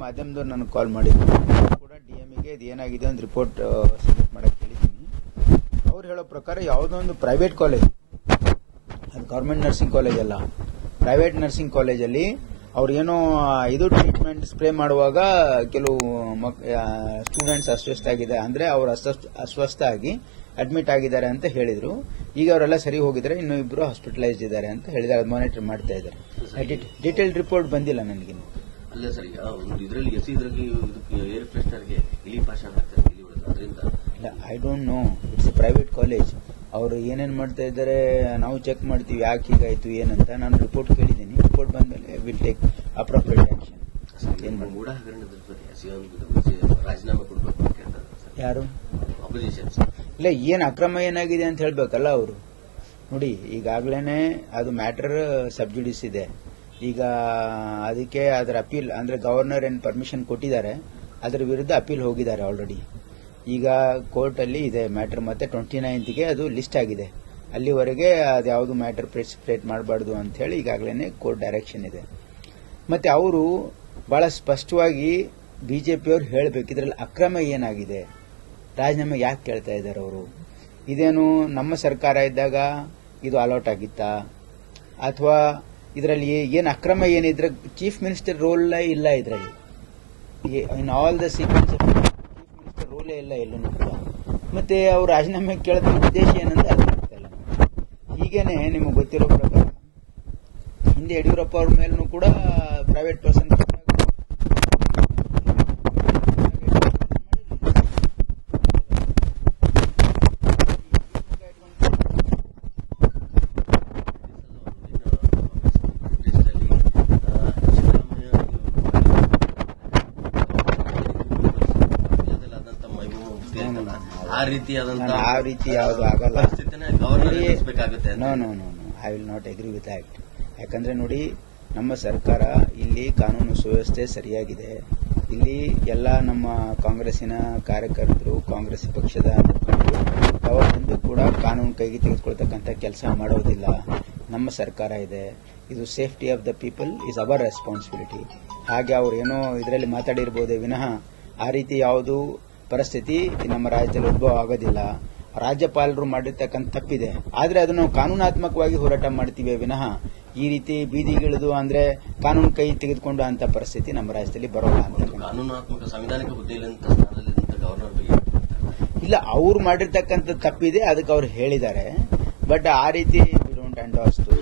ಒಂದು ನನಗೆ ಕಾಲ್ ಮಾಡಿದ್ರು. ಕೂಡ ಡಿ ಎಮ್ಗೆ ಇದು ಏನಾಗಿದೆ ಒಂದು ರಿಪೋರ್ಟ್ ಸಬ್ಮಿಟ್ ಮಾಡಕ್ಕೆ ಹೇಳಿದ್ದೀನಿ ಅವ್ರು ಹೇಳೋ ಪ್ರಕಾರ ಯಾವುದೋ ಒಂದು ಪ್ರೈವೇಟ್ ಕಾಲೇಜ್ ಅದು ಗೌರ್ಮೆಂಟ್ ನರ್ಸಿಂಗ್ ಕಾಲೇಜ್ ಅಲ್ಲ. ಪ್ರೈವೇಟ್ ನರ್ಸಿಂಗ್ ಕಾಲೇಜಲ್ಲಿ ಏನೋ ಇದು ಟ್ರೀಟ್ಮೆಂಟ್ ಸ್ಪ್ರೇ ಮಾಡುವಾಗ ಕೆಲವು ಮಕ್ ಸ್ಟೂಡೆಂಟ್ಸ್ ಅಸ್ವಸ್ಥ ಆಗಿದೆ. ಅಂದ್ರೆ ಅವರು ಅಸ್ವಸ್ಥ ಆಗಿ ಅಡ್ಮಿಟ್ ಆಗಿದ್ದಾರೆ ಅಂತ ಹೇಳಿದ್ರು. ಈಗ ಅವರೆಲ್ಲ ಸರಿ ಹೋಗಿದ್ದಾರೆ ಇನ್ನೂ ಇಬ್ಬರು ಹಾಸ್ಪಿಟಲೈಸ್ ಇದ್ದಾರೆ ಅಂತ ಹೇಳಿದ್ದಾರೆ. ಮಾನಿಟರ್ ಮಾಡ್ತಾ ಇದ್ದಾರೆ. ಡಿಟೇಲ್ಡ್ ರಿಪೋರ್ಟ್ ಬಂದಿಲ್ಲ ನನಗಿನ್ನು. ಅಲ್ಲ ಸರ್ ಈಗ ಒಂದು ಇದರಲ್ಲಿ ಎಸಿ ಇದ್ರಲ್ಲಿ ಏರ್ ಫ್ರೆಶ್ನರ್ಗೆ ಇಲಿ ಪಾಷಾಣ ಆಗ್ತಾರೆ ಇಲಿ ಅದರಿಂದ ಇಲ್ಲ I don't know it's a private college ಅವರು ಏನೇನು ಮಾಡ್ತಾ ಇದ್ದಾರೆ ನಾವು ಚೆಕ್ ಮಾಡ್ತೀವಿ ಯಾಕೆ ಹೀಗಾಯಿತು ಏನಂತ ನಾನು ರಿಪೋರ್ಟ್ ಕೇಳಿದ್ದೀನಿ. ರಿಪೋರ್ಟ್ ಬಂದ ಮೇಲೆ ವಿಲ್ ಟೇಕ್ ಅಪ್ರೋಪ್ರಿಯೇಟ್ ಆಕ್ಷನ್ ಏನ್ ಮಾಡಿ ಮೂಢ ಹಗರಣದ ಬಗ್ಗೆ ರಾಜೀನಾಮೆ ಕೊಡಬೇಕು ಅಂತ ಕೇಳ್ತಾರೆ ಯಾರು? ಅಪೋಸಿಷನ್ ಇಲ್ಲ ಏನು ಅಕ್ರಮ ಏನಾಗಿದೆ ಅಂತ ಹೇಳಬೇಕಲ್ಲ ಅವರು. ನೋಡಿ ಈಗಾಗಲೇ ಅದು ಮ್ಯಾಟರ್ ಸಬ್ಜುಡಿಸ್ ಇದೆ. ಈಗ ಅದಕ್ಕೆ ಅದರ ಅಪೀಲ್, ಅಂದ್ರೆ ಗವರ್ನರ್ ಏನು ಪರ್ಮಿಷನ್ ಕೊಟ್ಟಿದ್ದಾರೆ, ಅದರ ವಿರುದ್ಧ ಅಪೀಲ್ ಹೋಗಿದ್ದಾರೆ ಆಲ್ರೆಡಿ ಈಗ ಕೋರ್ಟಲ್ಲಿ ಇದೆ ಮ್ಯಾಟರ್ ಮತ್ತೆ ಟ್ವೆಂಟಿ ನೈನ್ತ್ಗೆ ಅದು ಲಿಸ್ಟ್ ಆಗಿದೆ. ಅಲ್ಲಿವರೆಗೆ ಅದ್ಯಾವುದು ಮ್ಯಾಟರ್ ಪ್ರೆಸಿಪ್ರೇಟ್ ಮಾಡಬಾರ್ದು ಅಂತ ಹೇಳಿ ಈಗಾಗಲೇ ಕೋರ್ಟ್ ಡೈರೆಕ್ಷನ್ ಇದೆ. ಮತ್ತೆ ಅವರು ಬಹಳ ಸ್ಪಷ್ಟವಾಗಿ ಬಿಜೆಪಿಯವರು ಹೇಳಬೇಕು, ಇದರಲ್ಲಿ ಅಕ್ರಮ ಏನಾಗಿದೆ? ರಾಜೀನಾಮೆ ಯಾಕೆ ಕೇಳ್ತಾ ಇದ್ದಾರೆ ಅವರು? ಇದೇನು ನಮ್ಮ ಸರ್ಕಾರ ಇದ್ದಾಗ ಇದು ಅಲೌಟ್ ಆಗಿತ್ತಾ? ಅಥವಾ ಇದರಲ್ಲಿ ಏನು ಅಕ್ರಮ ಏನಿದ್ರೆ ಚೀಫ್ ಮಿನಿಸ್ಟರ್ ರೋಲ್ ಇಲ್ಲ ಇದರಲ್ಲಿ. In all the sequence chief minister ರೋಲೇ ಇಲ್ಲ ಎಲ್ಲೂ ಕೂಡ ಮತ್ತೆ ಅವ್ರು ರಾಜೀನಾಮೆ ಕೇಳಿದ ಉದ್ದೇಶ ಏನಂತ ಅರ್ಥ ಹೀಗೇನೆ ನಿಮಗೆ ಗೊತ್ತಿರೋ ಪ್ರಕಾರ, ಹಿಂದೆ ಯಡಿಯೂರಪ್ಪ ಅವ್ರ ಮೇಲೂ ಕೂಡ ಪ್ರೈವೇಟ್ ಆ ಆ ರೀತಿ ಯಾವುದು ಆಗಲ್ಲ. ಪರಿಸ್ಥಿತಿನ no no no no I will not agree with act ಯಾಕಂದ್ರೆ ನೋಡಿ ನಮ್ಮ ಸರ್ಕಾರ ಇಲ್ಲಿ ಕಾನೂನು ಸುವ್ಯವಸ್ಥೆ ಸರಿಯಾಗಿದೆ. ಇಲ್ಲಿ ಎಲ್ಲ ನಮ್ಮ ಕಾಂಗ್ರೆಸ್ಸಿನ ಕಾರ್ಯಕರ್ತರು ಕಾಂಗ್ರೆಸ್ ಪಕ್ಷದ ಅವರಿಂದ ಯಾವತ್ತೊಂದು ಕೂಡ ಕಾನೂನು ಕೈಗೆ ತೆಗೆದುಕೊಳ್ತಕ್ಕಂಥ ಕೆಲಸ ಮಾಡೋದಿಲ್ಲ. ನಮ್ಮ ಸರ್ಕಾರ ಇದೆ. ಇದು safety of the people is our responsibility ಹಾಗೆ ಅವ್ರು ಏನೋ ಇದರಲ್ಲಿ ಮಾತಾಡಿರ್ಬೋದೇ ವಿನಃ ಆ ರೀತಿ ಯಾವುದು ಪರಿಸ್ಥಿತಿ ನಮ್ಮ ರಾಜ್ಯದಲ್ಲಿ ಉದ್ಭವ ಆಗೋದಿಲ್ಲ. ರಾಜ್ಯಪಾಲರು ಮಾಡಿರ್ತಕ್ಕಂಥ ತಪ್ಪಿದೆ. ಆದರೆ ಅದನ್ನು ಕಾನೂನಾತ್ಮಕವಾಗಿ ಹೋರಾಟ ಮಾಡ್ತೀವಿ ವಿನಃ ಈ ರೀತಿ ಬೀದಿಗಿಳಿದು ಅಂದ್ರೆ ಕಾನೂನು ಕೈ ತೆಗೆದುಕೊಂಡು ಅಂತ ಪರಿಸ್ಥಿತಿ ನಮ್ಮ ರಾಜ್ಯದಲ್ಲಿ ಬರೋಲ್ಲ ಅಂತ ಕಾನೂನಾತ್ಮಕ ಸಂವಿಧಾನಿಕ ಗವರ್ನರ್ ಇಲ್ಲ ಅವ್ರು ಮಾಡಿರ್ತಕ್ಕಂಥ ತಪ್ಪಿದೆ ಅದಕ್ಕೆ ಅವ್ರು ಹೇಳಿದ್ದಾರೆ. ಬಟ್ ಆ ರೀತಿ ಡೋಂಟ್ ಅಂಡರ್ಸ್ಟು